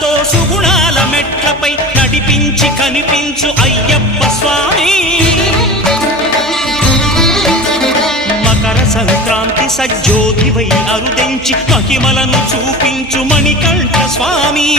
సుఖాలతో సుగుణాల మెట్లపై నడిపించి కనిపించు అయ్యప్ప స్వామి. మకర సంక్రాంతి సజ్జోతివై అరుదెంచి మహిమలను చూపించు మణికంఠ స్వామి.